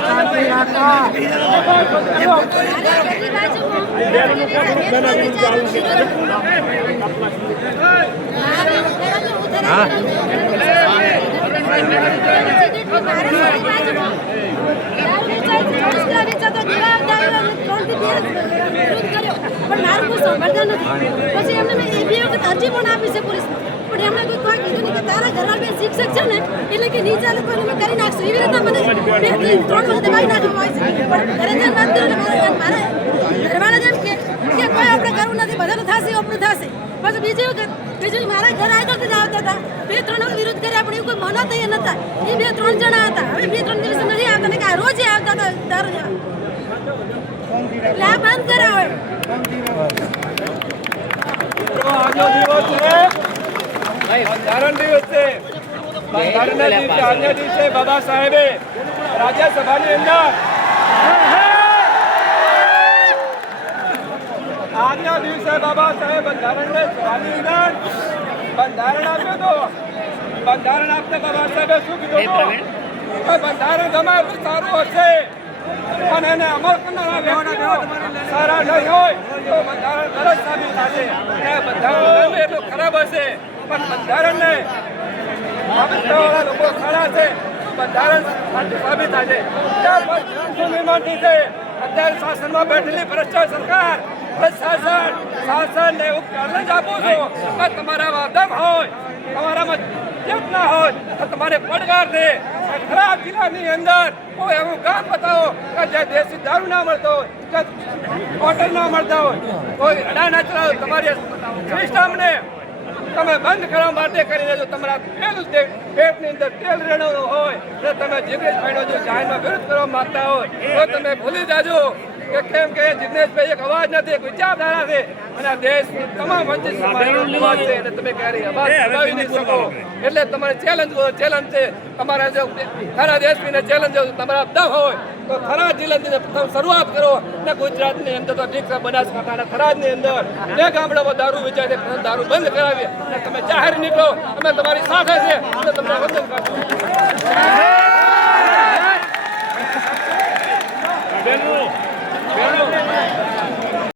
શાંતિ નથી પછી એમને મેં. એ બી વખત અરજી પણ આપી છે પોલીસમાં પણ એમણે કોઈ કોઈ કીધું કે તારા ઘરવાળા બે શિક્ષક છે ને, એટલે કે નીચે લોકોને અમે કરી નાખશું. એવી રીતના મને બે ત્રણ વખત મારી નાખવામાં આવી પણ ઘરે જઈને વાત કરી મારે મારે ઘરવાળા જેમ કે કે કોઈ આપણે કરવું નથી બધાનું થશે, આપણું થશે. પછી બીજી વખત, બીજું મારા ઘર આગળ જ આવતા હતા. બે ત્રણ વિરોધ કર્યા, પણ એવું કોઈ મના થઈ નતા એ બે ત્રણ જણા હતા. હવે બે ત્રણ દિવસ નથી આવતા, ને કે રોજ આવતા હતા દારૂ. એટલે આ બંધ કરાવે. બંધારણ દિવસ છે. બંધારણના દિવસે આજના દિવસે બાબા સાહેબે રાજ્યસભાની અંદર આજના દિવસે બાબા સાહેબ બંધારણને સભાની બંધારણ આપ્યું હતું. બંધારણ આપતા બાબા સાહેબે શું કીધું બંધારણ તમારું સારું હશે. પણ એને અમલ કરનારા વ્યક્તિઓ સારા નહીં હોય તો બંધારણ ગલત સાબિત થશે. બંધારણ એટલું ખરાબ હશે. પણ બંધારણને સાબિત કરવાના લોકો સારા છે. બંધારણ સાબિત થશે ત્યાર પછી શું નિર્માણ થશે અત્યારે શાસનમાં બેઠેલી ભ્રષ્ટાચાર સરકાર. પ્રશાસન શાસન ને એવું ચેલેન્જ આપું છું. કે તમારામાં દમ હોય, તમારામાં ચેતના હોય, તો તમારે પડકાર દે ખરાબ જિલ્લાની અંદર કોઈ એવું ગામ બતાવો કે જે દેશી દારૂ ના મળતો હોય કે હોટલ ના મળતા હોય. કોઈ અડા ના ચલાવો તમારી સિસ્ટમને તમે બંધ કરવા માટે કરી દેજો. તમારા તેલ પેટની અંદર તેલ રેડવાનું હોય તો તમે જિગ્નેશભાઈનો જો જાહેરમાં વિરોધ કરવા માંગતા હોય તો તમે ભૂલી જાજો કે કેમ કે જિગ્નેશભાઈ એક અવાજ નથી એક વિચારધારા છે. અને દેશ તમામ વંચિત સમાજનો અવાજ છે અને તમે ક્યારેય અવાજ દબાવી નહીં શકો. એટલે તમારે ચેલેન્જ ચેલેન્જ છે. તમારા જો ખરા દેશની ચેલેન્જ તમારા દમ હોય તો ખરા જિલ્લાની પ્રથમ શરૂઆત કરો ને ગુજરાતની અંદર તો ઠીક છે બનાસકાંઠાના થરાદની અંદર જે ગામડામાં દારૂ વેચાય દારૂ બંધ કરાવીએ. તમે જાહેર નીકળો, અમે તમારી સાથે છે અને તમને વંદન કરશું